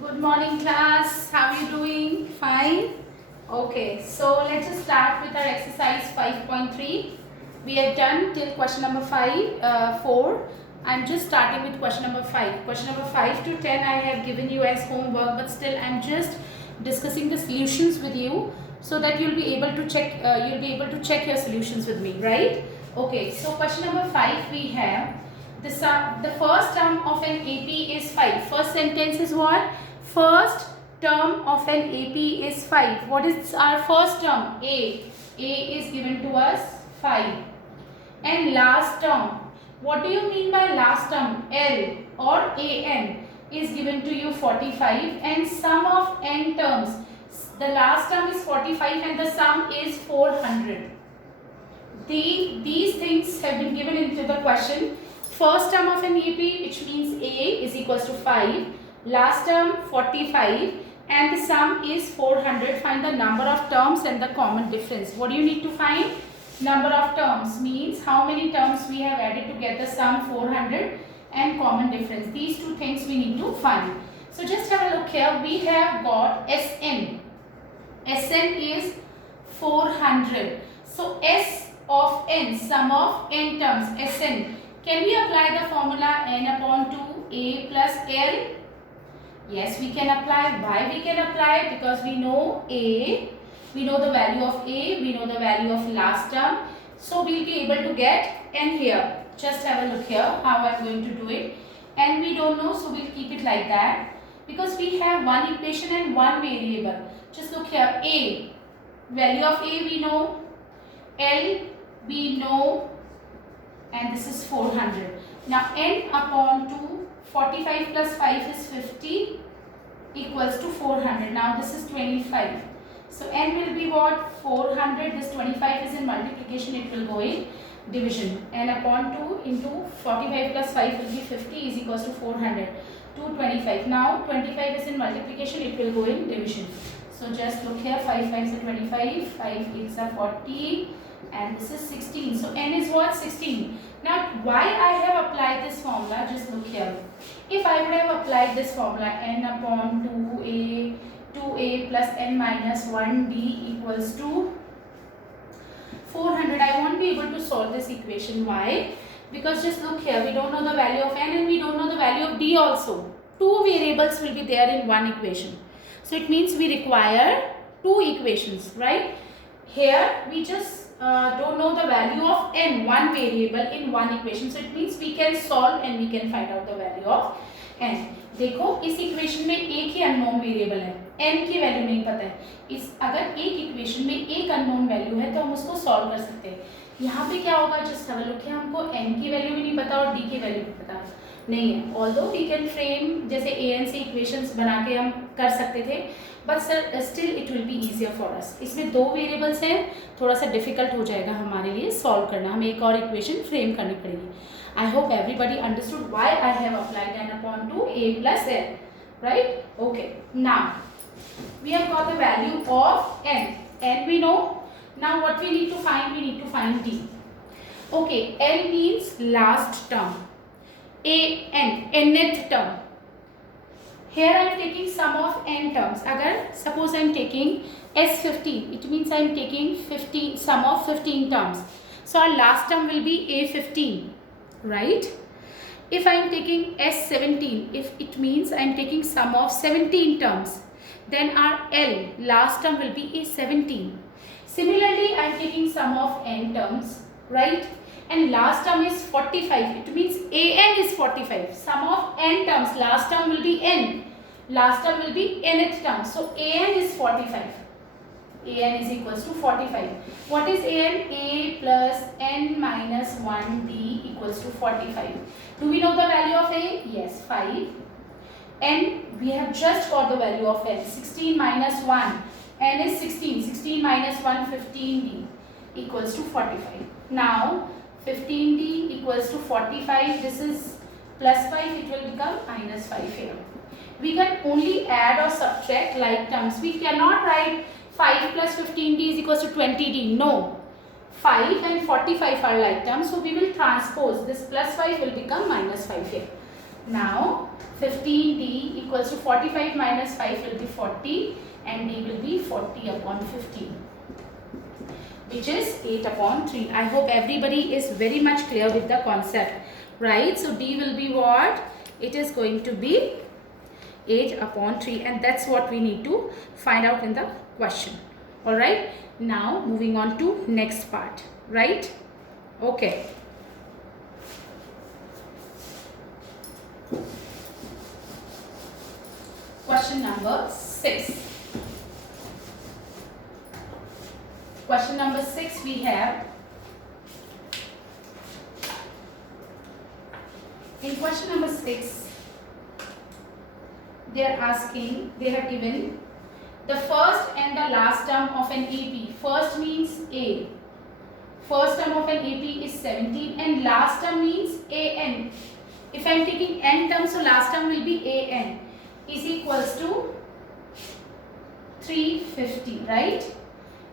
Good morning, class. How are you doing? Fine? Okay, so let's just start with our exercise 5.3. We have done till question number 4. I'm just starting with question number 5. Question number 5 to 10 I have given you as homework, but still I'm just discussing the solutions with you so that you'll be able to check your solutions with me, right? Okay, so question number 5 we have the first term of an AP is 5. First sentence is what? First term of an AP is 5. What is our first term? A. A is given to us 5. And last term. What do you mean by last term? L or AN is given to you 45. And sum of n terms. The last term is 45 and the sum is 400. These things have been given into the question. First term of an AP, which means A is equals to 5. Last term 45 and the sum is 400. Find the number of terms and the common difference. What do you need to find? Number of terms means how many terms we have added to get the sum 400 and common difference. These two things we need to find. So just have a look here. We have got Sn. Sn is 400. So S of n, sum of n terms, Sn. Can we apply the formula n upon 2 a plus L? Yes, we can apply. Why we can apply? Because we know A, we know the value of A, we know the value of last term. So we will be able to get n here. Just have a look here how I am going to do it. And we don't know, so we will keep it like that. Because we have one equation and one variable. Just look here. A, value of A we know, L we know, and this is 400. Now n upon 2, 45 plus 5 is 50 equals to 400. Now this is 25. So n will be what? 400. This 25 is in multiplication, it will go in division. n upon 2 into 45 plus 5 will be 50 is equals to 400. 225. Now 25 is in multiplication, it will go in division. So just look here, 5 5s are 25, 5 8s are 40 and this is 16. So n is what? 16. Now why I have applied this formula, just look here. If I would have applied this formula n upon 2a plus n minus 1d equals to 400, I won't be able to solve this equation. Why? Because just look here, we don't know the value of n and we don't know the value of d also. Two variables will be there in one equation. So it means we require two equations, right? Here we just don't know the value of n, one variable in one equation. So it means we can solve and we can find out the value of n. देखो इस equation में एक ही unknown variable है, n की value नहीं पता है. इस अगर एक इक्वेशन में एक अननोन वैल्यू है तो हम उसको सॉल्व कर सकते हैं. यहाँ पे क्या होगा? जस्ट हमें लोग हमको n की वैल्यू भी नहीं पता और d की वैल्यू भी पता नहीं है. ऑल्दो वी कैन फ्रेम जैसे an से इक्वेशंस बना के हम कर सकते थे, but still it will be easier for us. इसमें दो वेरिएबल्स हैं, थोड़ा सा डिफिकल्ट हो जाएगा हमारे लिए सॉल्व करना. हमें एक और इक्वेशन फ्रेम करनी पड़ेगी. I hope everybody understood why I have applied n upon 2a plus l, right? Okay, now we have got the value of n we know. Now what we need to find? We need to find d. Okay, l means last term, nth term. Here I am taking sum of n terms. Agar suppose I am taking S15, it means I am taking sum of 15 terms. So our last term will be A15, right? If I am taking S17, if it means I am taking sum of 17 terms, then our L last term will be A17. Similarly, I am taking sum of n terms, right? And last term is 45. It means an is 45. Sum of n terms, last term will be n. Last term will be nth term. So an is 45. An is equals to 45. What is an? A plus n minus 1d equals to 45. Do we know the value of a? Yes, 5. N, we have just got the value of n. 16 minus 1. N is 16. 16 minus 1, 15d equals to 45. Now, 15d equals to 45. This is plus 5. It will become minus 5 here. We can only add or subtract like terms. We cannot write 5 plus 15d is equals to 20d. No. 5 and 45 are like terms. So we will transpose. This plus 5 will become minus 5 here. Now 15d equals to 45 minus 5 will be 40 and d will be 40 upon 15, which is 8 upon 3. I hope everybody is very much clear with the concept, right? So d will be what? It is going to be 8 upon 3, and that's what we need to find out in the question. Alright, now moving on to next part, right? Okay. Question number 6. Question number 6 we have. In question number 6, they are asking, they have given the first and the last term of an AP. First means A. First term of an AP is 17 and last term means AN. If I am taking n terms, so last term will be AN is equals to 350, right?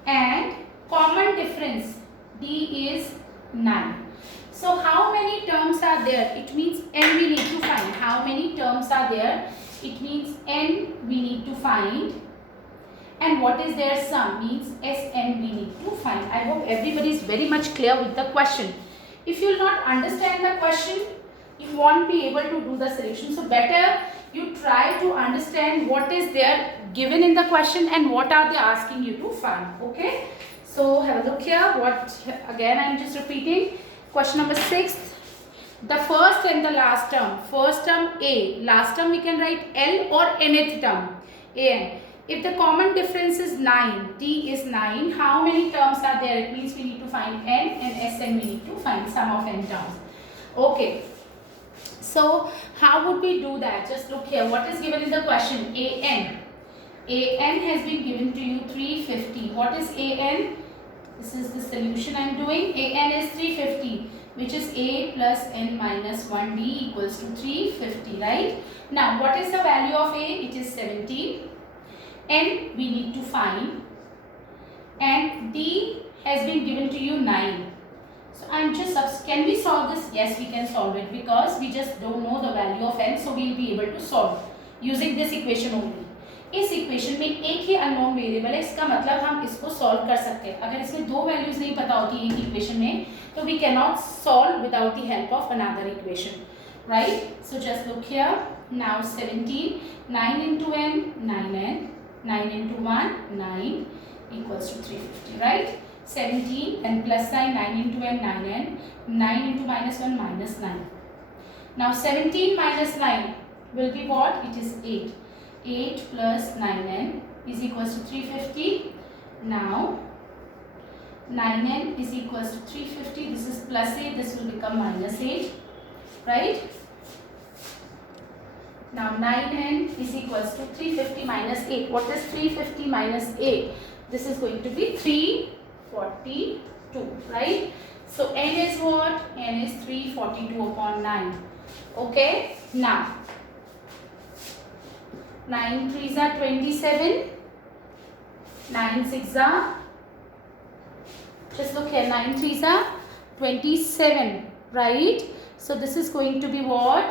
And common difference D is 9. So how many terms are there? It means n we need to find. How many terms are there? It means n we need to find. And what is their sum? Means Sn we need to find. I hope everybody is very much clear with the question. If you will not understand the question, you won't be able to do the solution. So better you try to understand what is there given in the question and what are they asking you to find. Okay. So have a look here. What again I am just repeating. Question number 6. The first and the last term. First term A. Last term we can write L or nth term An. If the common difference is 9, D is 9, how many terms are there? It means we need to find n and Sn we need to find sum of n terms. Okay. So how would we do that? Just look here. What is given in the question? An. An has been given to you 350. What is An? This is the solution I am doing. An is 350, which is A plus n minus 1D equals to 350, right? Now what is the value of A? It is 17. N we need to find, and D has been given to you 9. So I'm just, can we solve this? Yes, we can solve it because we just don't know the value of n, so we'll be able to solve using this equation only. इस equation में एक ही unknown variable है, इसका मतलब हम इसको solve कर सकते हैं. अगर इसमें दो वैल्यूज नहीं पता होती एक इक्वेशन में, तो we cannot solve without the help of another equation, right? So just look here. Now 17, 9 into n, 9n. 9 into 1, 9 equals to 350, right? 17 and plus sign, 9 into n, 9n. 9 into minus 1, minus 9. Now 17 minus 9 will be what? It is 8. 8 plus 9n is equals to 350. Now 9n is equals to 350. This is plus 8. This will become minus 8, right? Now 9n is equals to 350 minus 8. What is 350 minus 8? This is going to be 342, right? So n is what? N is 342 upon 9. Okay. Now 9 3s are 27. 9 6s are, just look here, 9 3s are 27, right? So this is going to be what?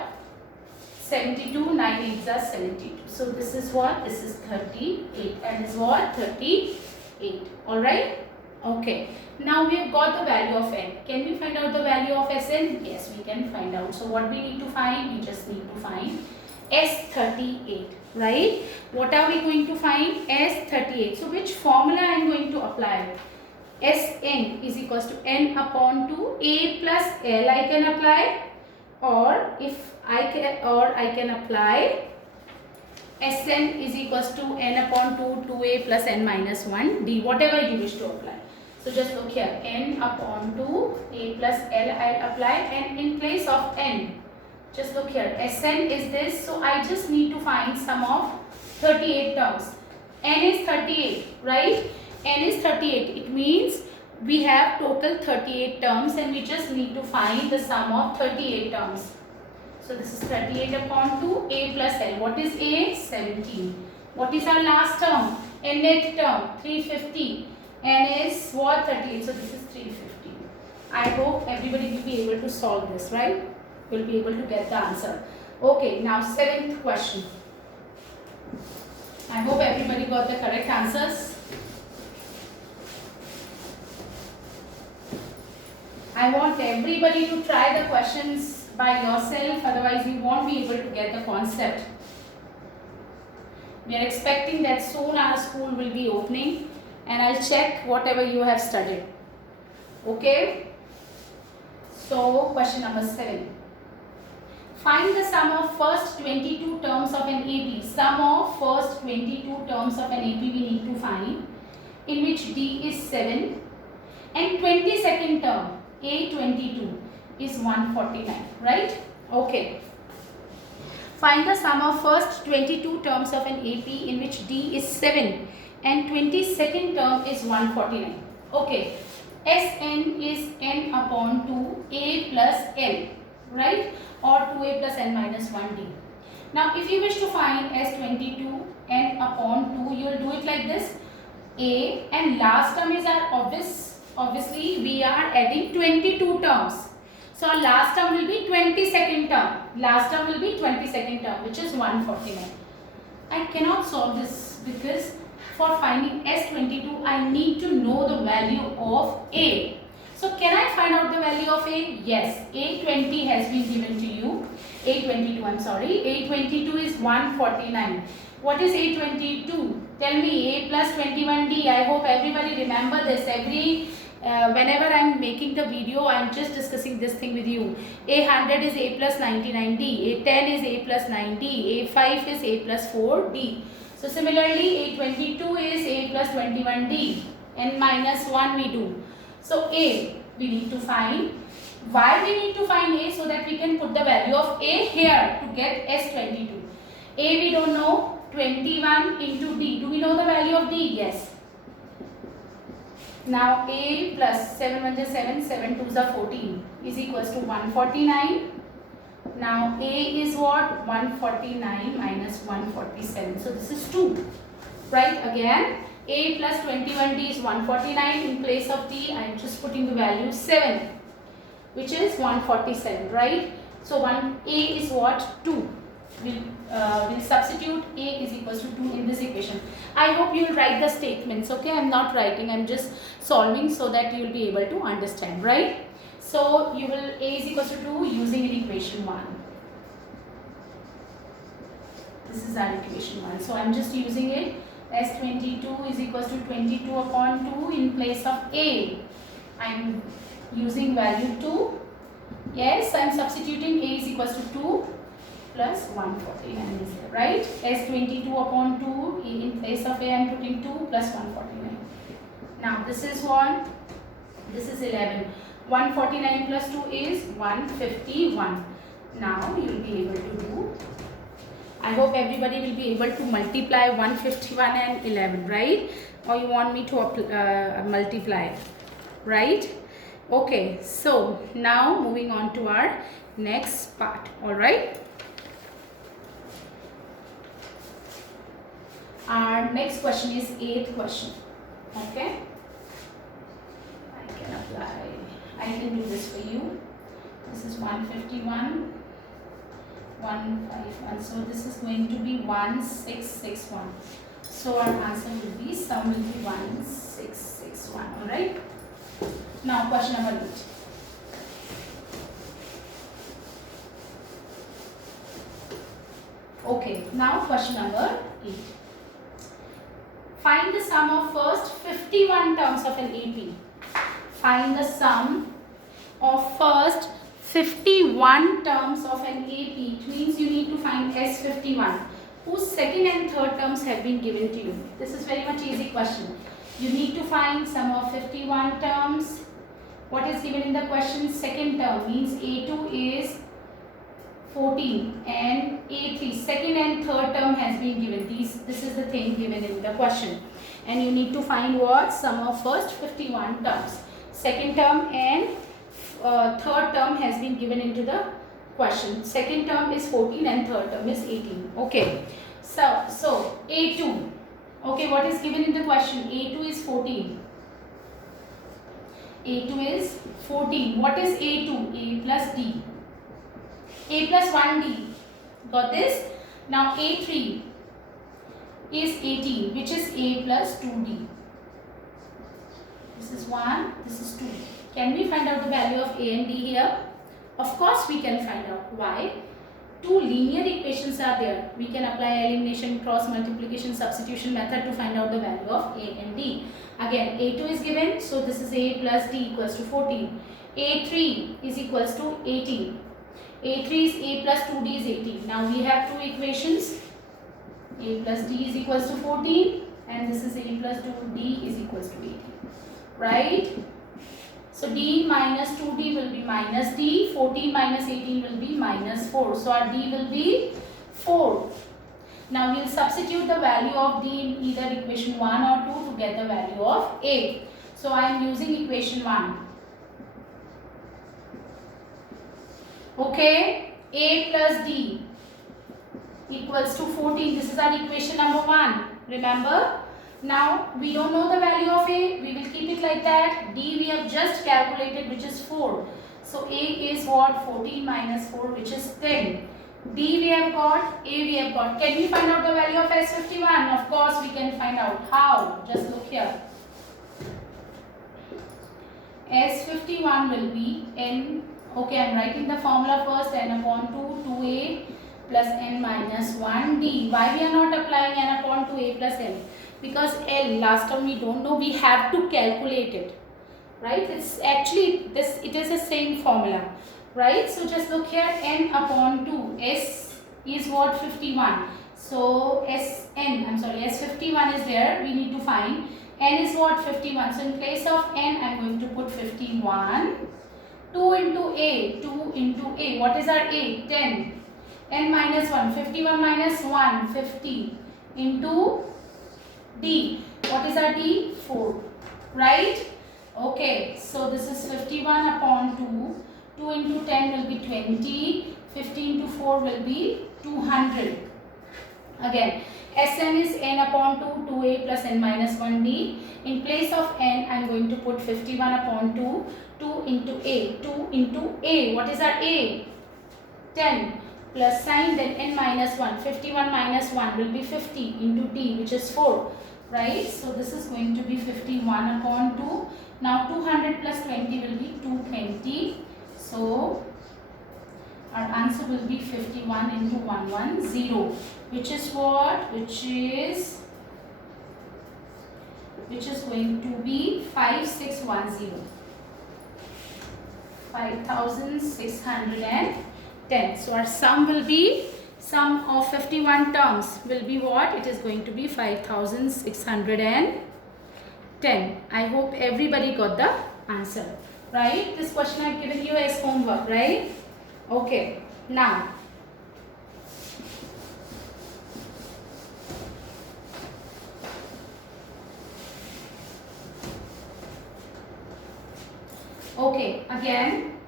72, 9 8s are 72. So this is what? This is 38. And is what? 38. Alright? Okay. Now we have got the value of n. Can we find out the value of Sn? Yes, we can find out. So what we need to find? We just need to find S38. Right? What are we going to find? S38. So which formula I am going to apply? Sn is equals to n upon 2. A plus L I can apply. Or if I can apply Sn is equals to n upon 2, 2a plus n minus 1 d, whatever you wish to apply. So just look here, n upon 2, a plus l I'll apply, and in place of n, just look here, Sn is this, so I just need to find sum of 38 terms. N is 38, right? N is 38, it means we have total 38 terms and we just need to find the sum of 38 terms. So this is 38 upon 2, a plus l. What is a? 17. What is our last term? Nth term, 350. N is what? 38. So this is 350. I hope everybody will be able to solve this, right? Will be able to get the answer. Okay, now seventh question. I hope everybody got the correct answers. I want everybody to try the questions by yourself, otherwise you won't be able to get the concept. We are expecting that soon our school will be opening, and I'll check whatever you have studied. Okay? So, question number 7. Find the sum of first 22 terms of an AP. Sum of first 22 terms of an AP we need to find, in which D is 7 and 22nd term A22 is 149, right? Okay. Find the sum of first 22 terms of an AP in which D is 7 and 22nd term is 149. Okay. Sn is n upon 2a plus n, right? Or 2a plus n minus 1d. Now, if you wish to find S22 n upon 2, you will do it like this. A and last term is our obviously we are adding 22 terms. So our last term will be 22nd term. Last term will be 22nd term, which is 149. I cannot solve this because for finding S22, I need to know the value of A. So can I find out the value of A? Yes. A20 has been given to you. A22, I'm sorry. A22 is 149. What is A22? Tell me. A plus 21D. I hope everybody remember this. Whenever I am making the video, I am just discussing this thing with you. A100 is A plus 99D. A10 is A plus 9D. A5 is A plus 4D. So similarly, A22 is A plus 21D. N minus 1 we do. So A we need to find. Why we need to find A? So that we can put the value of A here to get S22. A we don't know. 21 into D. Do we know the value of D? Yes. Now A plus 7 1 is 7, 7 2s are 14 is equals to 149. Now A is what? 149 minus 147. So this is 2. Right? Again, A plus 21D is 149. In place of D, I am just putting the value 7, which is 147. Right? So A is what? 2. We'll substitute A is equals to 2 in this equation. I hope you will write the statements. Okay, I'm not writing, I'm just solving so that you will be able to understand, right? So you will A is equals to 2 using an equation 1. This is our equation 1. So I'm just using it. S22 is equals to 22 upon 2 in place of A. I'm using value 2. Yes, I'm substituting A is equals to 2. Plus 149 is there, right? S22 upon 2, in place of A I am putting 2 plus 149. Now this is 1, this is 11. 149 plus 2 is 151. Now you will be able to do, I hope everybody will be able to multiply 151 and 11, right? Or you want me to multiply, right? Okay, so now moving on to our next part, alright? Our next question is 8th question. Okay? I can apply. I can do this for you. This is 151, 151. So this is going to be 1661. So our answer will be, sum will be 1661. Alright? Now question number 8. Okay, now question number 8. Find the sum of first 51 terms of an AP. Find the sum of first 51 terms of an AP. It means you need to find S51, whose second and third terms have been given to you. This is very much easy question. You need to find sum of 51 terms. What is given in the question? Second term means A2 is 14 and A3 second and third term has been given. This is the thing given in the question, and you need to find what? Sum of first 51 terms. Second term and third term has been given into the question. Second term is 14 and third term is 18. Okay, so A2. Okay, what is given in the question? A2 is 14. A2 is 14. What is A2? A plus D. A plus 1D. Got this? Now A3 is 18, which is A plus 2D. This is 1, this is 2. Can we find out the value of A and D here? Of course we can find out. Why? Two linear equations are there. We can apply elimination, cross multiplication, substitution method to find out the value of A and D. Again, A2 is given, so this is A plus D equals to 14. A3 is equals to 18. A3 is A plus 2D is 18. Now we have two equations. A plus D is equals to 14 and this is A plus 2D is equals to 18. Right? So D minus 2D will be minus D. 14 minus 18 will be minus 4. So our D will be 4. Now we will substitute the value of D in either equation 1 or 2 to get the value of A. So I am using equation 1. Okay, A plus D equals to 14. This is our equation number 1. Remember? Now we don't know the value of A. We will keep it like that. D we have just calculated, which is 4. So A is what? 14 minus 4, which is 10. D we have got, A we have got. Can we find out the value of S51? Of course we can find out. How? Just look here. S51 will be N. Okay, I am writing the formula first. N upon 2, 2A plus N minus 1 D. Why we are not applying N upon 2A plus N? Because L, last term we don't know, we have to calculate it. Right? It's actually, it is the same formula. Right? So just look here, N upon 2. S is what? 51. So S51 is there. We need to find. N is what? 51. So in place of N, I am going to put 51. 2 into A. 2 into A. What is our A? 10. N minus 1. 51 minus 1. 50. Into D. What is our D? 4. Right? Okay. So this is 51 upon 2. 2 into 10 will be 20. 50 into 4 will be 200. Again, Sn is N upon 2. 2A plus N minus 1D. In place of N, I am going to put 51 upon 2. 2 into A. 2 into A. What is our A? 10. Plus sign, then N minus 1. 51 minus 1 will be 50 into D, which is 4. Right? So this is going to be 51 upon 2. Now 200 plus 20 will be 220. So our answer will be 51 into 110. Which is what? Which is going to be 5610. 5610. So our sum will be, sum of 51 terms will be what? It is going to be 5610. I hope everybody got the answer. Right? This question I have given you as homework, right? Okay. Now, okay, again,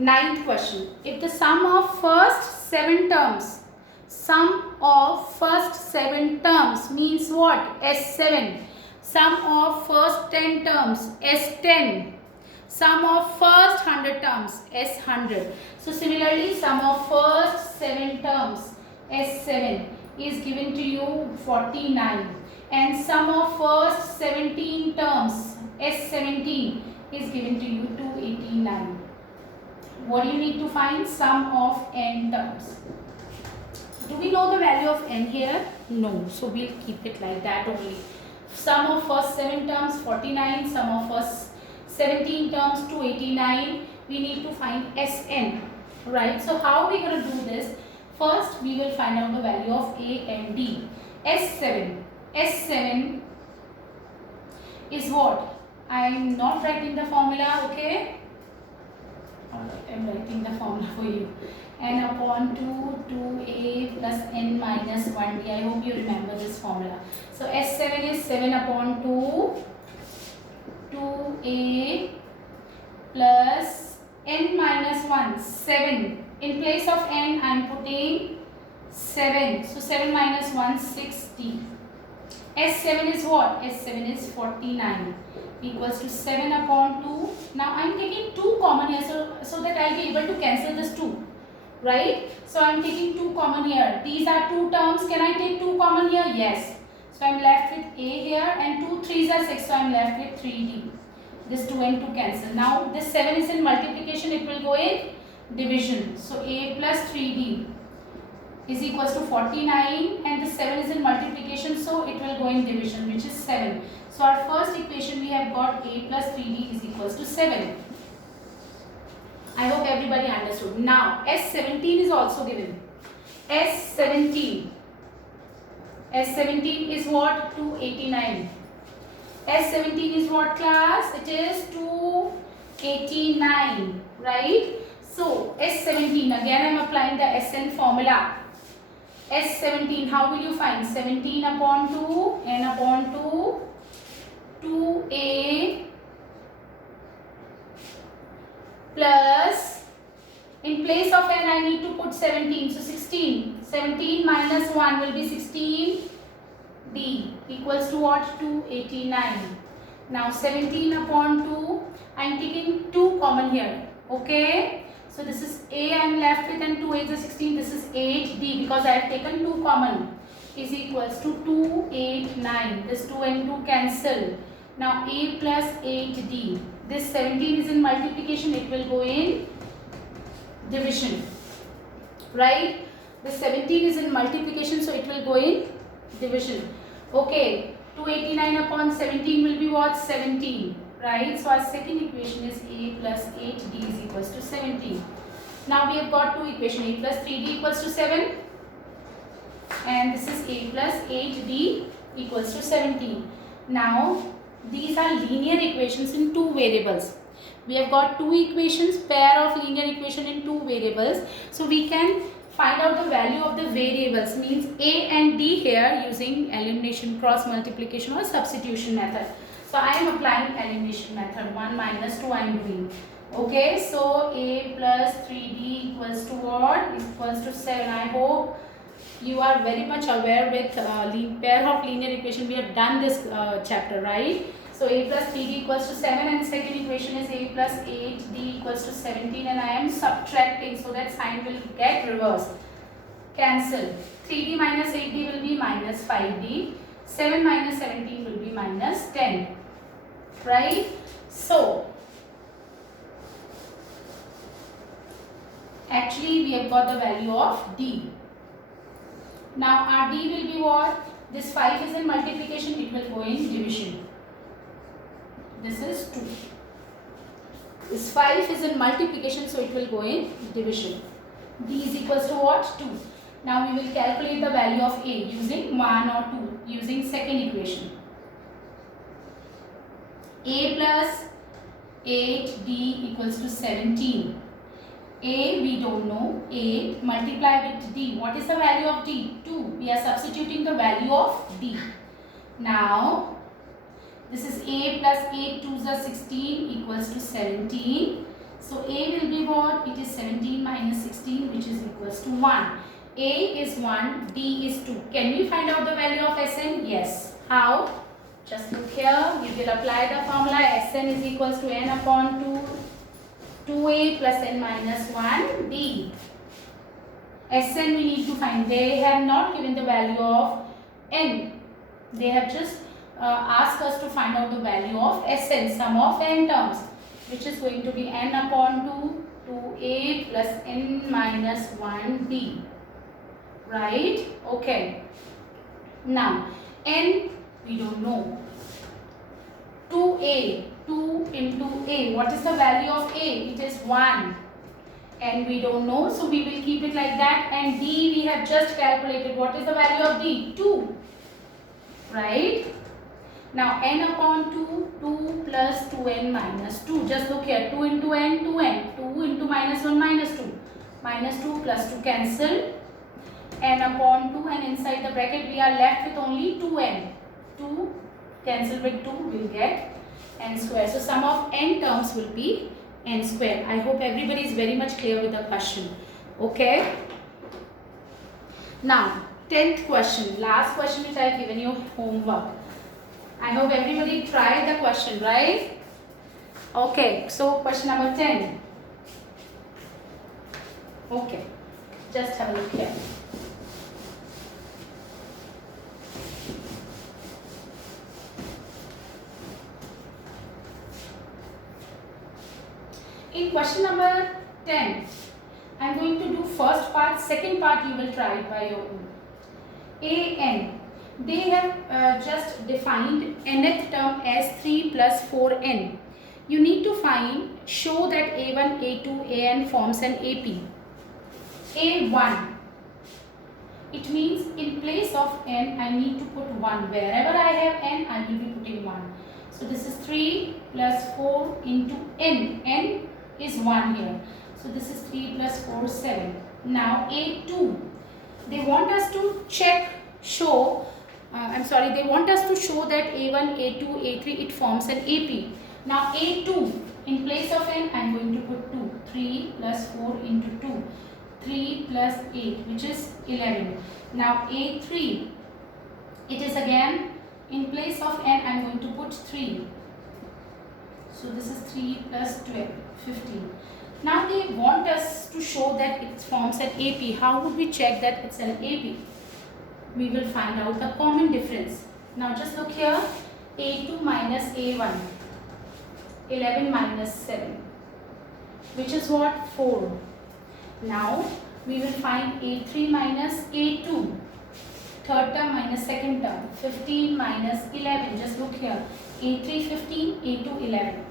9th question. If the sum of first 7 terms, means what? S7. Sum of first 10 terms, S10. Sum of first 100 terms, S100. So similarly, sum of first 7 terms, S7, is given to you 49. And sum of first 17 terms, S17, is given to you 289. What do you need to find? Sum of n terms. Do we know the value of n here? No. So we'll keep it like that only. Sum of first 7 terms 49. Sum of first 17 terms 289. We need to find Sn. Right. So how are we going to do this? First we will find out the value of A and D. S7. S7 is what? I am not writing the formula, okay? Alright, I am writing the formula for you. N upon 2, 2A plus N minus 1D. I hope you remember this formula. So S7 is 7 upon 2, 2A plus N minus 1, 7. In place of N, I am putting 7. So 7 minus 1, 60. S7 is what? S7 is 49. Equals to 7 upon 2. Now I am taking 2 common here so that I will be able to cancel this 2. right? So I am taking 2 common here. These are 2 terms. Can I take 2 common here? Yes. So I am left with a here, and 2 3s are 6. So I am left with 3d. This 2 and 2 cancel. Now this 7 is in multiplication. It will go in division. So a plus 3d is equals to 49, and the 7 is in multiplication, so it will go in division, which is 7. So our first equation we have got a plus 3d is equals to 7. I hope everybody understood. Now S17 is also given. S17 is what? 289. S17 is what, class? It is 289, right? So S17, again I am applying the SN formula. S17, how will you find? 17 upon 2, n upon 2, 2a plus, in place of n I need to put 17, so 16. 17 minus 1 will be 16, d equals to what? 289. Now 17 upon 2, I am taking 2 common here, okay? So this is a I am left with, and 2 8 is 16, this is 8d because I have taken 2 common, is equals to 289. This 2 and 2 cancel. Now a plus 8d. This 17 is in multiplication, it will go in division, right? The 17 is in multiplication, so it will go in division. Okay, 289 upon 17 will be what? 17, right? So our second equation is a plus 8d is equals to 17. Now we have got 2 equations, a plus 3d equals to 7, and this is a plus 8d equals to 17. Now these are linear equations in 2 variables. We have got 2 equations, pair of linear equation in 2 variables. So we can find out the value of the variables, means a and d here, using elimination, cross multiplication or substitution method. So I am applying elimination method. 1 minus 2 I am doing. Okay, so a plus 3d equals to what? Equals to 7. I hope you are very much aware with pair of linear equation. We have done this chapter, right? So a plus 3d equals to 7, and second equation is a plus 8d equals to 17, and I am subtracting, so that sign will get reversed. Cancel. 3d minus 8d will be minus 5d. 7 minus 17 will be minus 10. Right? So actually we have got the value of d. Now our d will be what? This 5 is in multiplication, it will go in division. This is 2. This 5 is in multiplication, so it will go in division. D is equals to what? 2. Now we will calculate the value of a using 1 or 2, using second equation. A plus 8d equals to 17. A we don't know. 8 multiply with d. What is the value of d? 2. We are substituting the value of d. Now this is a plus 8 2s are 16 equals to 17. So a will be what? It is 17 minus 16, which is equals to 1. A is 1, d is 2. Can we find out the value of Sn? Yes. How? Just look here. We will apply the formula. Sn is equals to n upon 2a plus n minus 1 d. Sn we need to find. They have not given the value of n. They have just asked us to find out the value of Sn, sum of n terms, which is going to be n upon 2a plus n minus 1d. Right? Okay. Now n we don't know. 2a, 2 into a. What is the value of a? It is 1. And we don't know, so we will keep it like that. And d we have just calculated. What is the value of d? 2. Right? Now n upon 2, 2 plus 2n minus 2. Just look here. 2 into n, 2n. 2 into minus 1, minus 2. Minus 2 plus 2 cancel. N upon 2, and inside the bracket we are left with only 2n. 2 cancel with 2 will get n square. So sum of n terms will be n square. I hope everybody is very much clear with the question. Okay. Now 10th question, last question which I have given you homework. I hope everybody tried the question, right? Okay, so question number 10. Okay, Just have a look here. In question number 10, I am going to do first part, second part you will try it by your own. An, they have just defined nth term as 3 plus 4n. You need to show that a1, a2, an forms an AP. a1, it means in place of n I need to put 1. Wherever I have n, I will be putting 1. So this is 3 plus 4 into n. n is 1 here. So this is 3 plus 4, 7. Now a2, they want us to they want us to show that a1, a2, a3, it forms an AP. Now a2, in place of n, I am going to put 2. 3 plus 4 into 2. 3 plus 8, which is 11. Now a3, it is again, in place of n, I am going to put 3. So this is 3 plus 12, 15. Now they want us to show that it forms an AP. How would we check that it's an AP? We will find out the common difference. Now just look here, a2 minus a1, 11 minus 7, which is what? 4. Now we will find a3 minus a2, third term minus second term, 15 minus 11. Just look here, a3 15, a2 11.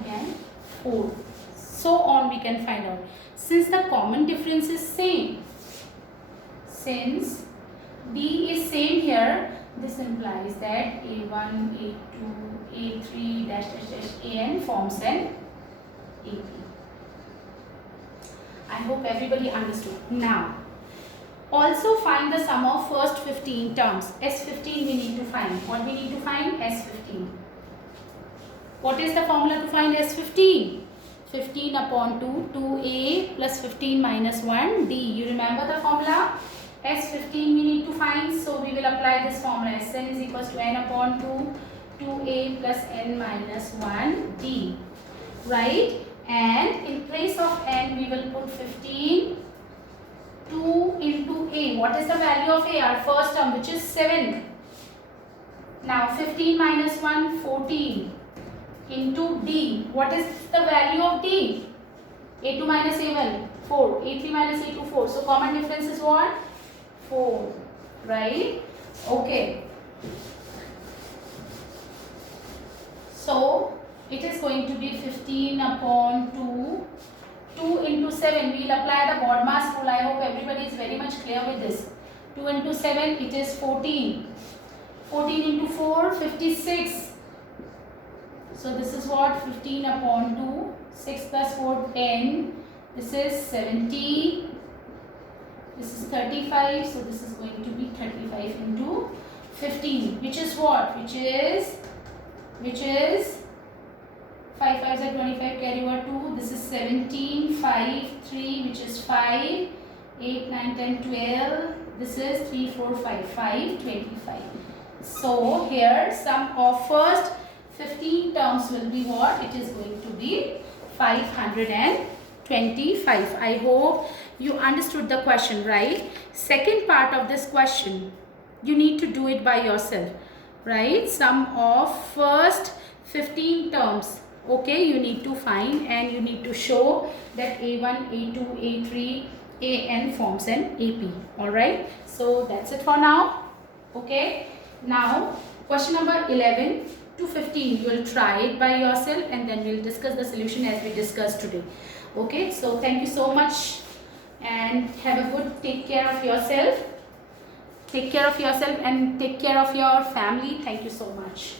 Again 4. So on we can find out. Since the common difference is same, since D is same here, this implies that a1, a2, a3 dash dash dash an forms an AP. I hope everybody understood. Now, also find the sum of first 15 terms. S15 we need to find. What we need to find? S15. What is the formula to find S15? 15 upon 2, 2a plus 15 minus 1, d. You remember the formula? S15 we need to find. So we will apply this formula. Sn is equals to n upon 2, 2a plus n minus 1, d. Right? And in place of n, we will put 15. 2 into a. What is the value of a? Our first term, which is 7. Now 15 minus 1, 14. Into d. What is the value of d? a2 minus a1, 4. a3 minus a2, 4. So common difference is what? 4. Right? Okay. So it is going to be 15 upon 2. 2 into 7. We will apply the BODMAS rule. I hope everybody is very much clear with this. 2 into 7, it is 14. 14 into 4, 56. So this is what? 15 upon 2. 6 plus 4, 10. This is 70. This is 35. So this is going to be 35 into 15. Which is what? Which is 5 5s are 25, carry over 2. This is 17, 5, 3, which is 5, 8, 9, 10, 12. This is 3, 4, 5, 5, 25. So here sum of first 15 terms will be what? It is going to be 525. I hope you understood the question, right? Second part of this question, you need to do it by yourself, right? Sum of first 15 terms. Okay, you need to find and you need to show that a1, a2, a3, an forms an AP. Alright, so that's it for now. Okay, now question number 11 to 15, you will try it by yourself and then we'll discuss the solution as we discussed today. Okay, so thank you so much and have a good, take care of yourself. Take care of yourself and take care of your family. Thank you so much.